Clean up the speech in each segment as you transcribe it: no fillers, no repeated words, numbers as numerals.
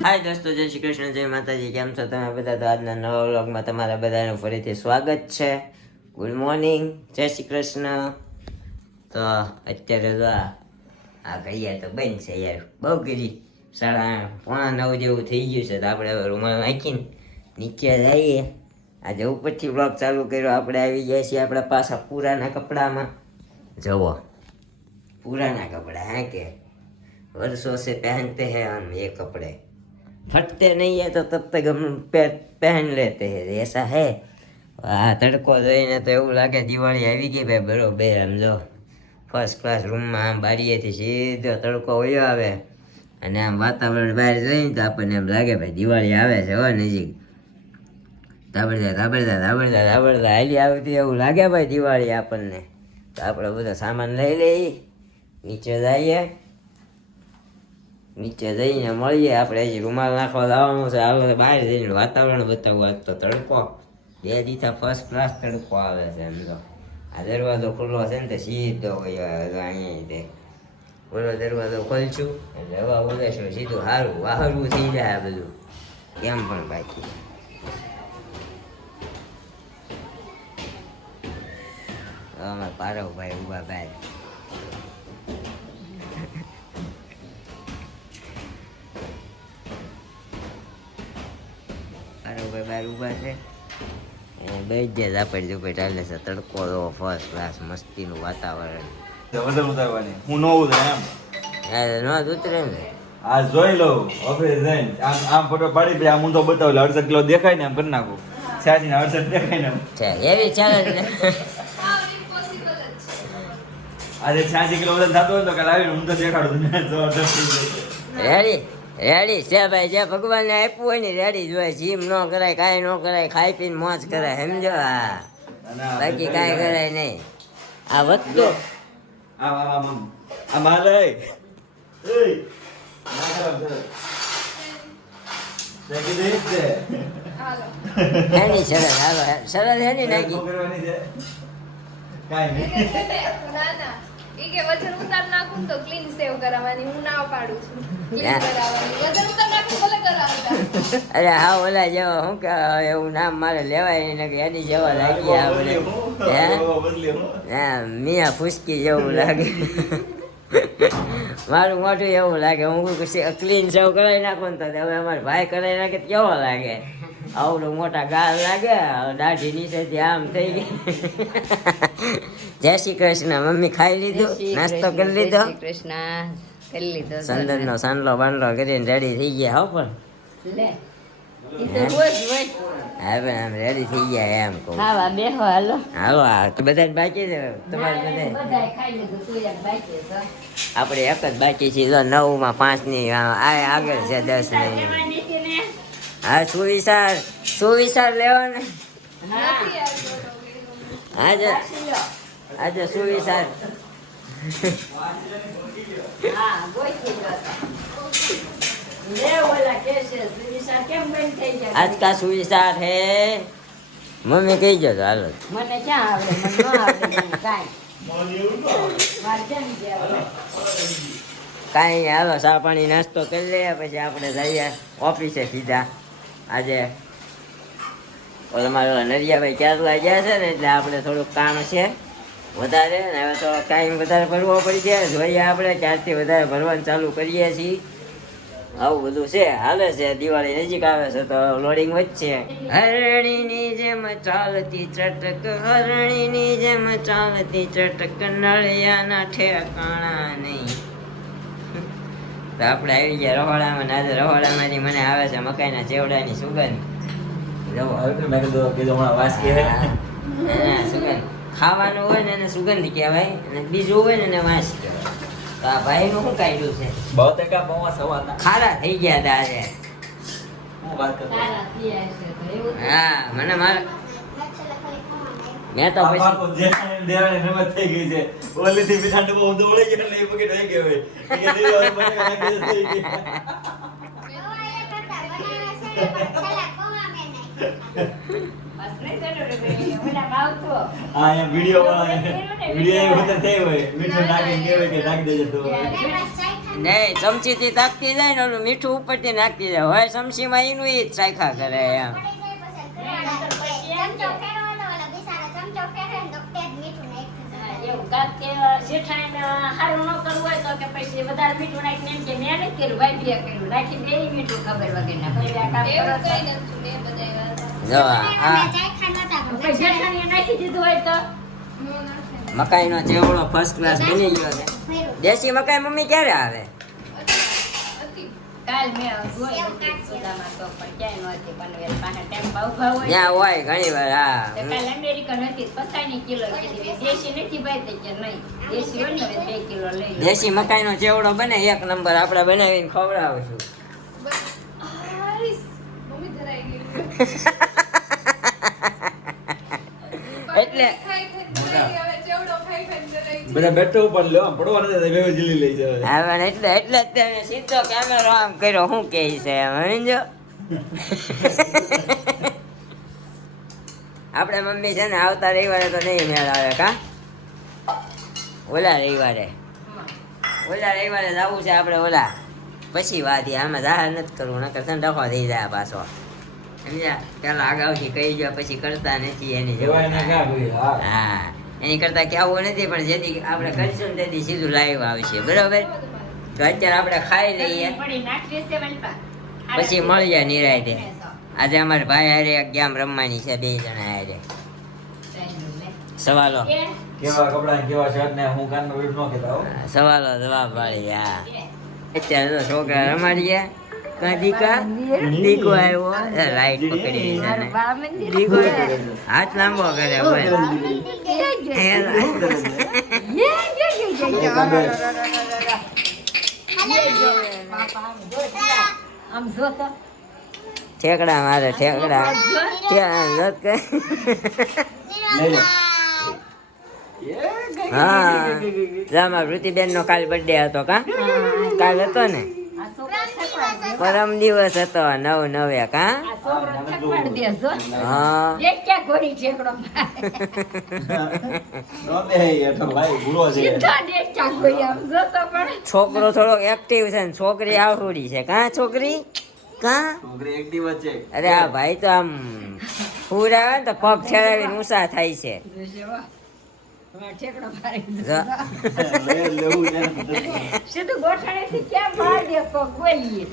હાય દોસ્તો, જય શ્રી કૃષ્ણ, જય માતાજી. કેમ છો તમે બધા? તો આજના નવા વ્લોગમાં તમારા બધાનું ફરીથી સ્વાગત છે. ગુડ મોર્નિંગ, જય શ્રી કૃષ્ણ. તો અત્યારે તો આ કહીએ તો બંધ છે યાર, બહુ ગીરી 8:45 જેવું થઈ ગયું છે. તો આપણે હવે રૂમાલ નાખીને નીચે જઈએ. આજે ઉપરથી વ્લોગ ચાલુ કર્યો. આપણે આવી ગયા છીએ આપણા પાછા પુરાના કપડામાં. જુઓ, पुराना कपड़ा है कि वर्षों से पहनते हैं हम ये कपड़े, फटते नहीं है तो तब तक हम पहन लेते हैं, ऐसा है. આ તડકો જોઈને તો એવું લાગે દિવાળી આવી ગઈ ભાઈ બરોબર. સમજો ફર્સ્ટ ક્લાસ રૂમમાં આમ બારીએથી સીધો તડકો વયો આવે અને આમ વાતાવરણ બહાર જોઈને તો આપણને એમ લાગે ભાઈ દિવાળી આવે છે હો નજીક. ધાબળદા હાલી આવતી એવું લાગે ભાઈ દિવાળી આપણને. તો આપણે બધો સામાન લઈ લઈએ, નીચે જઈએ, નીચે જઈને મળીએ. આપણે હજી રૂમાલ નાખવા લાવવાનું છે. આવે બહાર જઈને વાતાવરણ બતાવવું. આજ તો તડકો 2 દીથા ફર્સ્ટ ક્લાસ તડકો આવે છે. એમ તો આ દરવાજો ખુલ્લો છે ને તો સીધો અહીંયા તે ઓલો દરવાજો ખોલશું એટલે હવા ઉડેશું સીધું સારું વાહરું થઈ જાય આ બધું. કેમ પણ બાકી અમારા પારવભાઈ ઉભા ભાઈ. પારવભાઈ બહાર ઉભા છે. બે જ ઝાપડ ઝુપડ ચાલે છે. તડકો તો ફર્સ્ટ ક્લાસ, મસ્તીનું વાતાવરણ. હું નો ઉતરે એમ ન ઉતરે ને આ જોઈ લઉં ઓફિસ જઈને આમ ફોટો પાડી પછી આમ ઊંધો બતાવું 68 કિલો દેખાય ને એમ કરી નાખું. 68 દેખાય ને એમ છે એવી ચાલે છે. આજે 86 કિલો વજન થતું હોય તો કાલે આવીને ઊંધો દેખાડું ને રેડી રેડી છે ભાઈ. જે ભગવાનને આપ્યું હોય ને રેડી જ હોય. જીમ ન કરાય, કાંઈ ન કરાય, ખાઈ પીને મોજ કરાય. સમજો હા, બાકી કાંઈ કરાય નહીં. આ વધતો આ માલે એની સરસ હાલો સરસ એની નાખી. કે વજન ઉતાર નાખું તો ક્લીન સેવ કરાવવાની હું ના પાડું છું. ક્લીન કરાવવાની વજન ઉતાર નાખું ભલે કરાવતા. અરે હા ઓલા જેવો શું કે એવું નામ મારે લેવાય નહીં કે એની જેવા લાગી આપણે. હા મિયા ફુસકી જેવું લાગે. મારું મોઢું એવું લાગે. હું ક્લીન સેવ કરાવી નાખું ને તો હવે અમારે ભાઈ કરાવી નાખે કેવો લાગે? આવડું મોટા ગાલ લાગે, દાઢી નીચેથી આમ થઈ ગઈ. જય શ્રી કૃષ્ણ. મમ્મી ખાઈ લીધું, નાસ્તો કરી લીધો, સંદર નો સાંડલો બાંડલો કરીને રેડી થઈ ગયા. હો પણ હવે આમ રેડી થઈ ગયા એમ કહું. હાલો આ બધા બાકી છે તમારે બધા? આપણે એક જ બાકી છે. 9 માં 5 ની આગળ છે 10 ની. હા સુવિચાર લેવાને આજે સુવિચાર. आज का सुविचार है मम्मी कही जो हालो મને ક્યાં આવડે? મને ન આવડે કાંઈ હાલો ચા પાણી નાસ્તો કરી લઈએ પછી આપણે જઈએ ઓફિસે સીધા. આજે તમારા નરિયાભાઈ ક્યારલા ગયા છે ને એટલે આપણે થોડુંક કામ છે વધારે ને હવે તો ટાઈમ વધારે ભરવો પડી છે. જોઈએ આપણે ક્યારથી વધારે ભરવાનું ચાલુ કરીએ છીએ. આવું બધું છે હાલે છે. દિવાળી નજીક આવે છે તો લોડિંગ વધશે. હરણીની જેમ ચાલતી ચટક, હરણીની જેમ ચાલતી ચટક, નળિયાના ઠેકાણા નહીં. તો આપણે આવી ગયા રહોડામાં ને આજે રહોડામાંથી મને આવે છે મકાઈના ચેવડાની સુગંધ. સુગંધ ખાવાનું હોય ને એને સુગંધ કહેવાય અને બીજું હોય ને એને વાંસ કહેવાય. તો આ ભાઈ નું શું કાઢ્યું છે? ખારા થઈ ગયા હતા આજે. હા મને મારા મેં તો પછી થઈ ગઈ છે ઓલી થી પીઠાંડ બહુ દોડી ગયો ને એ પકડ થઈ ગયો ભાઈ હા વિડિયો વિડિયો એ હોતે થઈ હોય મીઠું નાખી કેવે કે નાખી દેજો તો નહીં ચમચીથી તાકતી જાય ને ઓલું મીઠું ઉપરથી નાખતી જાય હવે ચમચીમાં એનું એ જ ચાખ્યા કરે એમ એવું કાંઈક કે શેઠાઈને હારું ન કરવું હોય તો કે પછી વધારે મીઠું નાખીને એમ કે મેં નથી કર્યું, ભાભીએ કર્યું. નાખી દે ઈ મીઠું ખબર વગરના. પછી આ કામ કરો એવું તો. કઈ નથી ને બધાય જો પછી શેઠાણીએ નાખી દીધું હોય તો નો નાખે. મકાઈનો ચેવડો ફર્સ્ટ ક્લાસ બની ગયો છે દેશી મકાઈ મમ્મી ક્યારે આવે હતી. કાલ મેં જોઈ હતી સુદામાં તો પણ ક્યાંય નહોતી પનવેલ પાસે ટેમ્પા ઊભા હોય. ત્યાં હોય ઘણી વાર હા તો કાલ અમેરિકન હતી પસાની કિલો કીધી દેશી નથી ભાઈ તો કે નહીં દેશી હોય ને હવે 2 કિલો લઈ લો. દેશી મકાઈનો ચેવડો બને એક નંબર આપણે બનાવીને ખવડાવશું બસ. આઈસ. મમ્મી ધરાઈ ગઈ. એટલે ખાઈ ખાઈને ધરાઈ ગઈ. હવે ચેવડો ખાઈ ખાઈને ધરાઈ ગઈ. બધા બેઠો ઉપર લ્યો આમ પડવા નથી બે જીલી લઈ જાય હવે એટલે જ તેને સીધો કેમેરો આમ કર્યો શું કહે છે એમ સમજો આપણે મમ્મી છે ને આવતા રવિવારે તો નહીં મેળ આવે કા ઓલા રવિવારે જવું છે આપણે ઓલા પછી વાત આમાં જાહેર નથી કરવું નકર છે ને ડખો થઈ જાય પાછો સમજ્યા પેલા અગાઉથી કહી દો પછી કરતા નથી એની જોવાય ના જવાબ કા ભાઈ હા હા એની કરતા કેવું નથી પણ જેથી આપણે કરશું ને તેથી સીધું લાઈવ આવશે બરોબર તો અત્યારે આપણે ખાઈ લઈએ પડી નાખી દેશે વલપા. પછી મળીએ નિરાંતે આજે અમારા ભાઈ હારે એક ગેમ રમવાની છે 2 જણા હારે સવાલો કે કેવા કપડા ને કેવા શર્ટ ને હું કાન નો વેટ નો કેતા હો સવાલો જવાબ વાળી હા અત્યારે તો છોકરા રમાડીએ દીકો આવ્યો લાઈટ પકડી છે ને દીકો હાથ લાંબો કરે બોલ આમ જો તો ઠેકડા મારે ઠેકડા ત્યાં રદ કર. લઈ લે હા રામા વૃત્તિબેન નો કાલ બર્થડે હતો કા કાલ હતો ને આ છોકરો થકવાડી દે. પરમ દિવસ હતો 9/9 કા આ છોકરો થકવાડી દે જો. હા દેખ ક્યાં ઘોડી ઠેકડો મારે. નો દે એ તો ભાઈ ભૂલો છે સીધા દેખ ક્યાં ઘોડી આમ જો તો પણ. છોકરો થોડો એક્ટિવ છે ને છોકરી આવડી છે કા છોકરી કા છોકરી એક્ટિવ જ છે અરે આ ભાઈ તો આમ ફૂર આવે ને તો પગ ઠેરાવીને ઊંચા થાય છે જોશે વાહ. હવે ઠેકડો મારી જો. લેવું છે સીધું ગોઠણેથી ક્યાં માર દે પગ બોલીએ.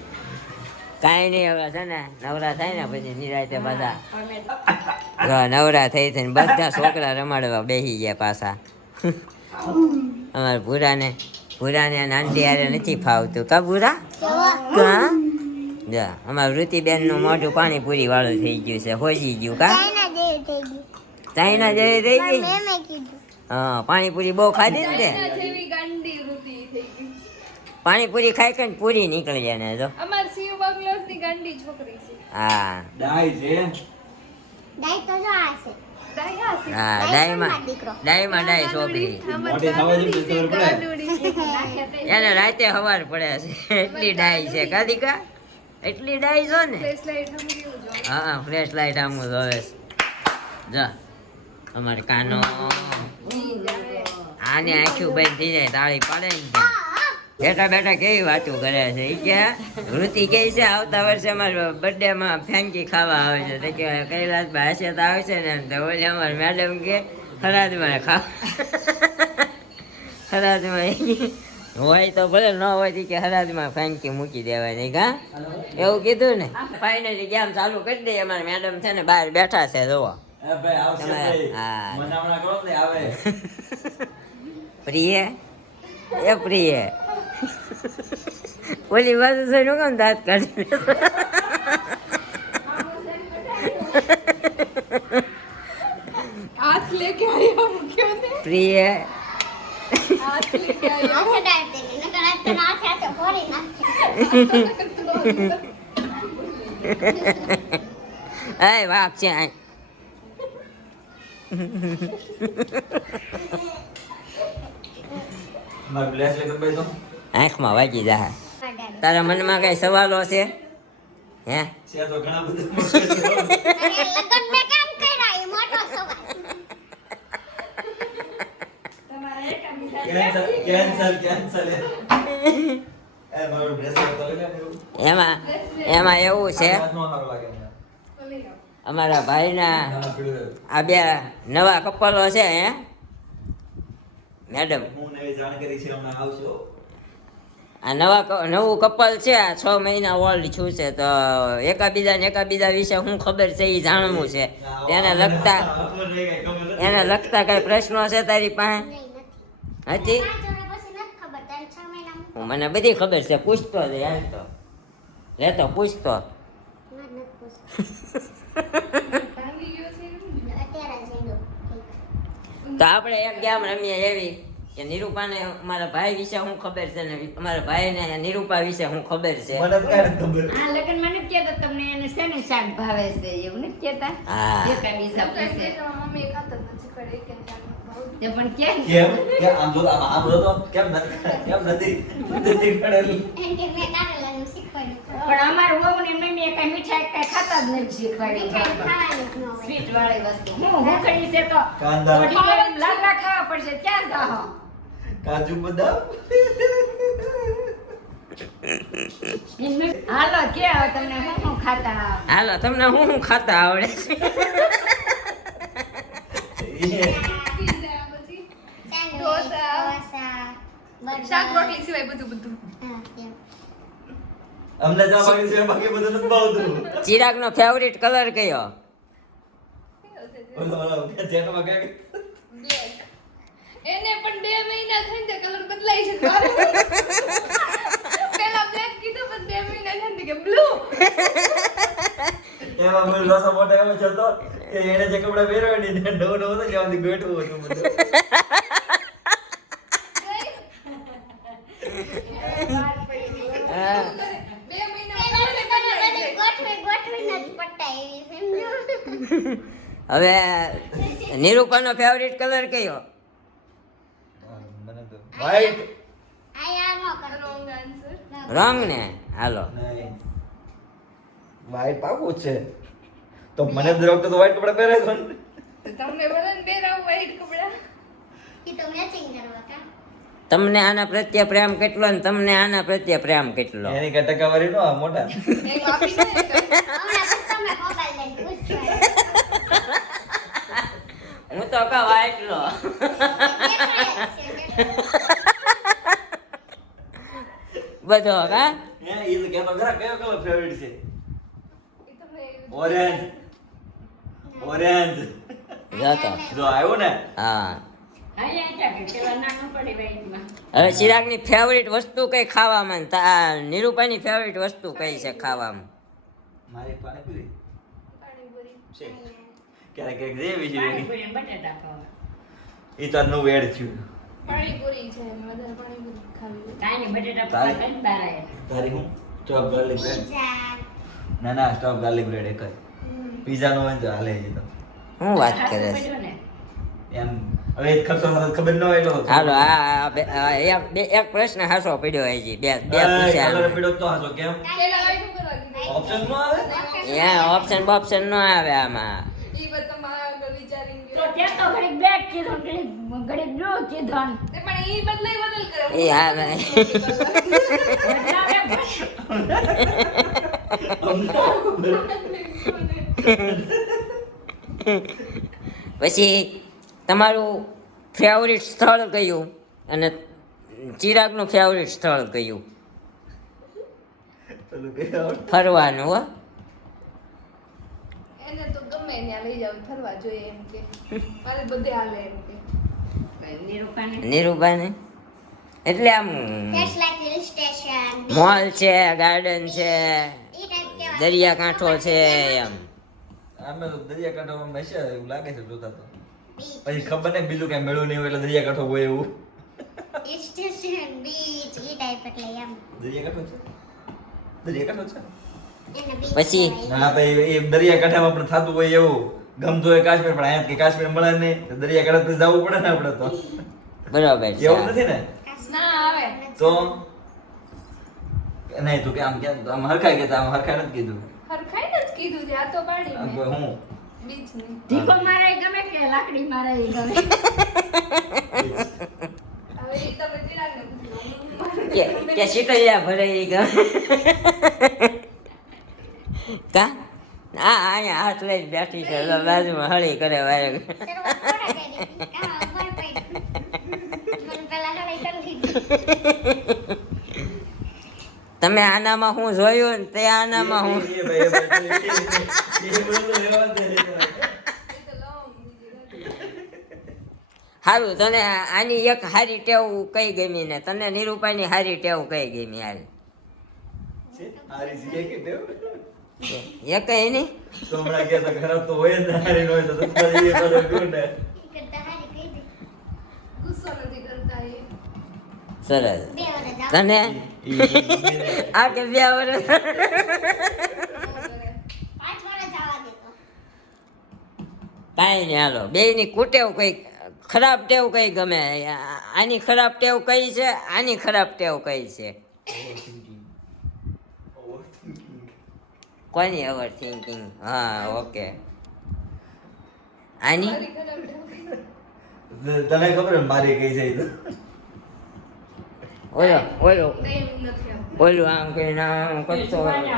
કાંઈ નહીં હવે છે ને નવરા થાય ને પછી નિરાંતે પાછા અમે જો નવરા થઈ થઈને બધા છોકરા રમાડવા બેસી ગયા પાછા અમારા ભૂરાને નાનટી હારે નથી ફાવતું કા ભૂરા કા જો અમારા વૃત્તિબેન નું મોઢું પાણીપુરી વાળું થઈ ગયું છે હોજી ગયું કા ચાઇના જેવી થઈ ગઈ હા પાણીપુરી બહુ ખાધી ને તે ચાઇના જેવી ગાંડી વૃત્તિ થઈ ગઈ. પાણીપુરી ખાઈ ખાઈને પૂરી નીકળી જાય ને જો અમાર શિવ બંગલોસની ગાંડી છોકરી છે. હા ડાઈ છે ડાયા છે. હા ડાઈમાં ડાઈ છોકરી મોટી થવા જેવી ખબર પડે ગાંડુડી. એને રાતે સવાર પડે છે એટલી ડાઈ છે કાદિકા એટલી ડાઈ છો ને ફ્લેશલાઇટ હમ કેવું જો. હા ફ્લેશ લાઈટ આમ જોવે જો અમારે કાનો આને આંખ્યું બંધ થઈ જાય તાળી પાડે ને બેઠા બેઠા કેવી વાતો કરે છે ઈ કે વૃત્તિ કે છે આવતા વર્ષે અમારા બર્થડે માં ફેંકી ખાવા આવે છે તો કે કૈલાસભાઈ હશે તો આવશે ને એમ તો ઓલી અમારા મેડમ કે ખરાદમાં ખરાદમાં હોય તો ભલે ન હોય તો કે હરાજમાં ફેંકી મૂકી દેવાય નહીં કા એવું કીધું ને ફાઇનલી ગેમ ચાલુ કરી દઈએ અમારા મેડમ છે ને બહાર બેઠા છે જોવો એ ભાઈ આવશે ભાઈ હા. મનામણા કરો ને આવે પ્રિય એ પ્રિય ઓલી બાજુ છે નું કેમ દાંત કાઢી હાથ લેકે આયા મૂક્યો ને. પ્રિય હાથ લેકે આયા. એ વાઘ છે આ. માર બ્લેસ લે ભાઈ તો આંખમાં વાગી જાય તારા મનમાં કઈ સવાલો છે હે છે તો ઘણા બધા કેન્સલ એ મારો bracelet તો લઈ લે ને એવું. એમાં એવું છે આ નો સારું લાગે મને. તો લઈ આવો. અમારા ભાઈના નાના પીળું. આ બે નવા કપલો છે હે મેડમ હું નવી જાણકારી છે હમણાં આવશે હો. આ નવું કપલ છે આ 6 મહિના ઓલ્ડ છું છે તો એકાબીજા વિશે શું ખબર છે એ જાણવું છે એને લગતા કઈ પ્રશ્નો છે તારી પાસે હતી મને બધી ખબર છે પૂછતો જ યાર તો લેતો પૂછતો ભાંગી ગયો છે તો આપણે એક ગેમ રમીએ એવી કે નિરૂપાને મારા ભાઈ વિશે શું ખબર છે ને અમારા ભાઈને નિરૂપા વિશે શું ખબર છે મને તો કાંઈ નથી ખબર. આ લગ્નમાં નથી કહેતા તમને એને શેનું શાક ભાવે છે એવું નથી કહેતા હા. એકાબીજા પૂછે મમ્મી ખાતર નથી ખડે કે તે પણ કેમ કેમ કે આમ જો આમ જો તો કેમ નથી કરેલું. પણ અમાર વહુ ને મમ્મી કઈ મીઠાઈ કઈ ખાતા જ નથી શીખવાડી સ્વીટ વાળી વસ્તુ હું કરી છે તો કાંદા. લાગલા ખાવા પડશે ક્યાં જાહો કાજુ બદામ હાલો કે હવે તમને હું ખાતા હાલો તમને શું ખાતા આવડે છે પીઝા પછી ઢોસા શાક રોટલી સિવાય બધું અમને જા બાકી છે બાકી બધું નથી ભાવતું. ચિરાગનો ફેવરિટ કલર કયો ઓલો કે જેટમાં કાંઈ બ્લેક એને પણ 2 મહિના થઈને કલર બદલાય છે મારે પેલા બ્લેક કીધું પણ 2 મહિના થઈને કે બ્લુ એમાં મેં લોસો મોટો એવો છે તો કે એને જે કપડા પહેર્યા ને એને નવો નવો તો જ્યાંથી ગોઠવું હતું બધું. હા. 2 મહિના હવે નિરૂપાનો ફેવરિટ કલર કયો મને તો white. રોંગ આન્સર રંગ ને હાલો નહીં. white પાકું છે તો મને દર વખતે તો white કપડા પહેરાય છે ને. તમને બધાને પહેરાવ વ્હાઈટ કપડા તમને આના પ્રત્યે પ્રેમ કેટલો ને તમને આના પ્રત્યે પ્રેમ કેટલો એની કઈ ટકાવારી નો મોટા એક આપી દે હું તો કહું એટલો બધો કા હે ઈ તો કહેતો ખરા કયો કલર ફેવરિટ છે તમને ઓરેન્જ જોતો જો આવ્યો ને હા અહીંયા ક્યાં કે પેલા નાનું પડી વાઈટમાં હવે ચિરાગની ફેવરિટ વસ્તુ કઈ ખાવામાં ને નિરૂપાની ફેવરિટ વસ્તુ કઈ છે ખાવામાં મારી પાણીપુરી પાણીપુરી છે ક્યારેક ક્યારેક જેવી છે પાણીપુરી અને બટેટા ખાવા ઈ તો નવું એડ થયું પાણીપુરી છે વધારે પાણીપુરી ખાવી કાંઈ નહીં, બટેટા પપ્પા કરીને બહાર આવ્યા. તારી હું સ્ટોપ ગાર્લિક બ્રેડ ના સ્ટોપ ગાર્લિક બ્રેડ એક જ પીઝા નો હોય તો હાલે છે તો શું વાત કરે ખાસું છે પડ્યું ને. એમ હવે એ ખર્ચો થતો ખબર ન હોય એટલો હાલો એક પ્રશ્ન હાસો પડ્યો હજી બે કલર પૂછ્યા પીડો તો હાસો કેમ પેલા આઈટમ કરવા દીધી ઓપ્શન નો આવે ઓપ્શન નો આવે આમાં ઈ બધ તમારા આગળ વિચારીને તો ગયો ત્યાં તો ઘડીક black કીધું, ઘડીક blue કીધું. પણ ઈ બદલાઈ બદલ કરે એ હા નહીં. બદલાવે પછી તમારું ફેવરિટ સ્થળ કયું અને ચિરાગનું ફેવરિટ સ્થળ કયું પેલું કઈ આવડે? ફરવાનું હો એને તો ગમે ત્યાં લઈ જાવ ફરવા જોઈએ એમ કે મારે બધે હાલે એમ કે નિરૂપાને નિરૂપાને એટલે આમ મોલ છે ગાર્ડન છે દરિયાકાંઠો છે એમ આમે તો દરિયાકાંઠામાં હશે એવું લાગે છે જોતા તો પછી ખબર નહીં બીજું કઈ મેળવું નહીં હોય એટલે દરિયાકાંઠો હોય એવું દરિયાકાંઠો છે દરિયાકાંઠો છે પછી ના તો એ દરિયાકાંઠામાં આપણે થતું હોય એવું ગમતું હોય કાશ્મીર પણ અહીંયા કે કાશ્મીર મળે નહીં તો દરિયાકાંઠા તો જવું પડે ને આપણે તો બરોબર છે એવું નથી ને ના આવે તો નહીં તું કે આમ કેમ આમ હરખાઈ કે આમ હરખાઈ નથી કીધું હરખાઈને જ કીધું છે આ તો પાડી આમ મેં કોઈ હું બીચ ની ઢીકો મારે ગમે કે લાકડી મારે ગમે? હવે ઈ તમે ચિરાગને પૂછો. કે કે શીતળિયા ભરે ઈ ગમે કા અહીંયા હાથ લઈને બેઠી છે તો બાજુમાં હળી કરે વારે તમે આનામાં હું જોયું ને તે આનામાં હું સારું તને આની એક હારી ટેવ કઈ ગમી ને તને નિરૂપાની હારી ટેવ કઈ ગમી હાલ એ કઈ નહીં ગુસ્સો નથી કરતા એ. સરસ તને આ કે 2 વર્ષ કાંઈ નહીં હાલો બે ની કુટેવ કઈ ખરાબ ટેવ કઈ ગમે આની ખરાબ ટેવ કઈ છે આની ખરાબ ટેવ કઈ છે કોની ઓવર થિંકિંગ હા ઓકે આની મારી ખરાબ ટેવ. તને ખબર ને મારી કઈ છે ઓલો ઓલો કઈ એવું નથી આમ. ઓલું આમ કઈ નામ કરતો હોય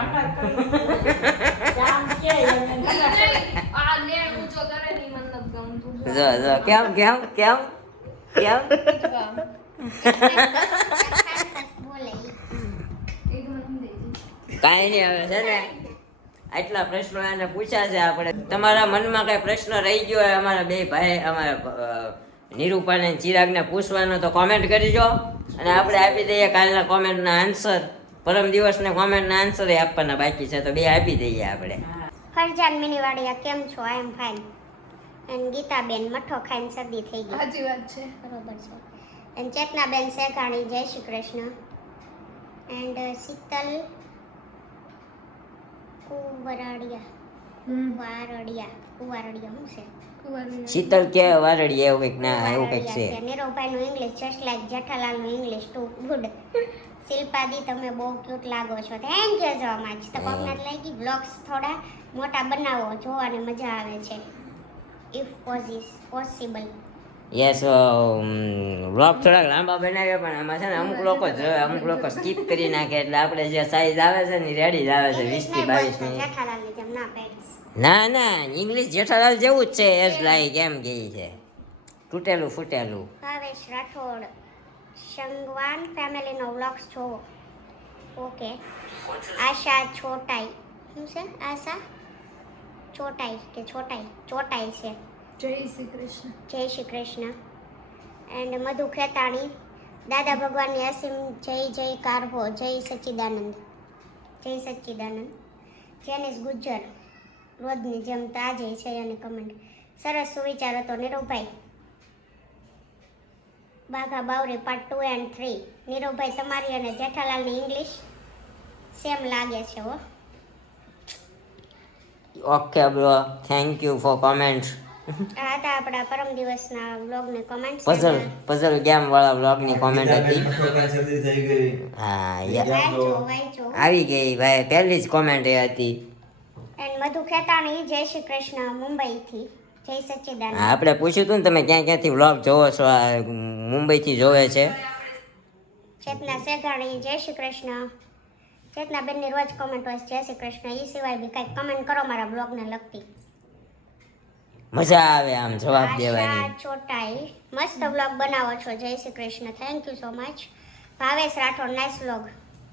આ લેણ ઊંચો કરે ને ઈ મને નથી ગમતું. જો જો કેમ કેમ કેમ કેમ આમ. એ તો મને સમજાય છે. કાંઈ નહીં હવે છે ને આટલા પ્રશ્નો એને પૂછ્યા છે આપણે તમારા મનમાં કઈ પ્રશ્ન રહી ગયો હોય અમારા બે ભાઈ અમારા નિરૂપાને અને ચિરાગને પૂછવાનો તો કોમેન્ટ કરજો અને આપણે આપી દઈએ કાલના કોમેન્ટના આન્સર પરમ દિવસના કોમેન્ટના આન્સર એ આપવાના બાકી છે તો બે આપી દઈએ આપણે ફરજાન મિનીવાડિયા કેમ છો? આઈ એમ ફાઇન. એન્ડ ગીતાબેન મઠો ખાઈને શરદી થઈ ગઈ. સાચી વાત છે. બરોબર છે. એન્ડ ચેતનાબેન શેખાણી જય શ્રી કૃષ્ણ. એન્ડ શીતલ કુંવરાડિયા કુંવારડિયા શું છે? કુંવારની શીતલ કે વારડી એવું કંઈક ના એવું કંઈક છે નીરવભાઈનું ઇંગ્લિશ જસ્ટ લાઈક જેઠાલાલનું ઇંગ્લિશ ટુ ગુડ. શિલ્પાદી તમે બહુ ક્યુટ લાગો છો. Thank you so much. તો કોકનાથ લાગી બ્લોગ્સ થોડા મોટા બનાવો જોવાની મજા આવે છે ઇફ પોસિબલ. યસ વ્લોગ થોડાક લાંબા બનાવ્યા પણ આમાં છે ને અમુક લોકો જોવે અમુક લોકો સ્કીપ કરી નાખે એટલે આપણે જે સાઈઝ આવે છે ને રેડી જ આવે છે 20 થી 22 મિનિટ જેઠાલાલની જેમ ના પેડીશ. ના ના ઇંગ્લિશ જેઠાલાલ જેવું જ છે એસ લાઈક એમ કહે છે તૂટેલું ફૂટેલું ભાવેશ રાઠોડ સંગવાન ફેમિલીનો વ્લોગ્સ જોવો. ઓકે. આશા છોટાઈ શું છે? આશા ચોટાઈ કે ચોટાઈ છે. જય શ્રી કૃષ્ણ. જય શ્રી કૃષ્ણ. એન્ડ મધુ ખેતાણી દાદા ભગવાનની અસીમ જય જયકાર હો. જય સચ્ચિદાનંદ. જય સચ્ચિદાનંદ. જેનિસ ગુજ્જર રોજની જેમ તાજે છે અને કમેન્ટ સરસ સુવિચાર હતો નીરવભાઈ. બાઘા બાવરી પાર્ટ 2 એન્ડ 3. નીરવભાઈ તમારી અને જેઠાલાલની ઇંગ્લિશ સેમ લાગે છે હો. Okay bro thank you for comment આ હતા આપણા પરમ દિવસના વ્લોગની કમેન્ટ્સ. પઝલ ગેમ વાળા વ્લોગની કોમેન્ટ હતી શરદી થઈ ગઈ હા વાંચો. આવી ગઈ ભાઈ પહેલી જ કોમેન્ટ એ હતી એન્ડ મધુ ખેતાણી જય શ્રી કૃષ્ણ મુંબઈથી. જય સચ્ચિદાનંદ. આપણે પૂછ્યું હતું ને તમે ક્યાં ક્યાંથી વ્લોગ જોવો છો આ મુંબઈથી જોવે છે ચેતના શેઘાણી જય શ્રી કૃષ્ણ. ચેતના બેનની રોજ કોમેન્ટ હોય જય શ્રી કૃષ્ણ. એ સિવાય બી કંઈક કમેન્ટ કરો મારા બ્લોગને લગતી. મજા આવે આમ જવાબ આશા દેવાની ચોટાઈ મસ્ત બ્લોગ બનાવો છો. Jai Shri Krishna. Thank you so much. Bhavesh Rathod nice blog.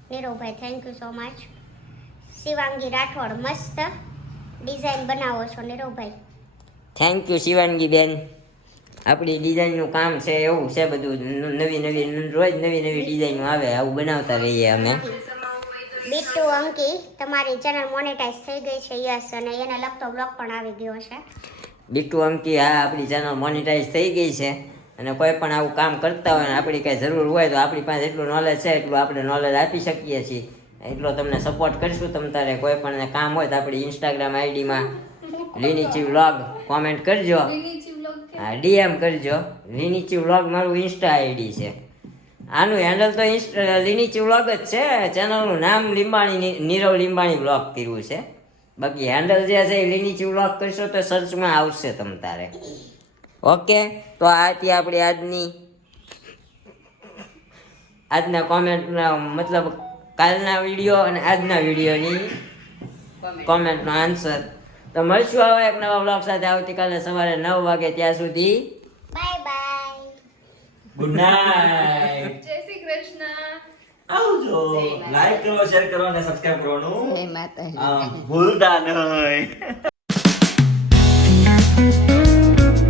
નીરવભાઈ thank you so much. Shivangi Rathod મસ્ત ડિઝાઇન બનાવો છો નીરવભાઈ. થેન્ક યુ શિવાનગી બેન આપણી ડિઝાઇનનું કામ છે એવું છે બધું નવી રોજ નવી ડિઝાઇનો આવે આવું બનાવતા રહીએ અમે બીટુ અંકી તમારી ચેનલ મોનેટાઈઝ થઈ ગઈ છે. યસ. અને એને લગતો બ્લોગ પણ આવી ગયો છે. બીટુ અંકી હા આપણી ચેનલ મોનિટાઈઝ થઈ ગઈ છે અને કોઈ પણ આવું કામ કરતા હોય ને આપણી કાંઈ જરૂર હોય તો આપણી પાસે એટલું નોલેજ છે એટલું આપણે નોલેજ આપી શકીએ છીએ એટલો તમને સપોર્ટ કરીશું. તમ તારે કોઈ પણ કામ હોય તો આપણી ઇન્સ્ટાગ્રામ આઈડીમાં લીનીચી વ્લોગ કોમેન્ટ કરજો. લીનીચી vlog કે? હા ડીએમ કરજો. લીનીચી વ્લોગ મારું ઇન્સ્ટા આઈડી છે. આનું હેન્ડલ તો લીનીચી વ્લોગ જ છે. ચેનલનું નામ નીરવ લીંબાણી વ્લોગ કર્યું છે. બાકી હેન્ડલ જે છે એ લીનીચી વ્લોગ કરશો તો સર્ચમાં આવશે તમ તારે. ઓકે તો આ હતી આપણી આજની આજના કોમેન્ટના મતલબ કાલના વિડીયો અને આજના વિડીયોની કોમેન્ટનો આન્સર. તો મળશું હવે એક નવા વ્લોગ સાથે આવતીકાલે સવારે 9 વાગે. ત્યાં સુધી બાય બાય. Good night. જય શ્રી કૃષ્ણ. આવજો. લાઈક કરો, શેર કરો અને સબસ્ક્રાઇબ કરવાનું જય માતાજી. ભૂલતા નહીં.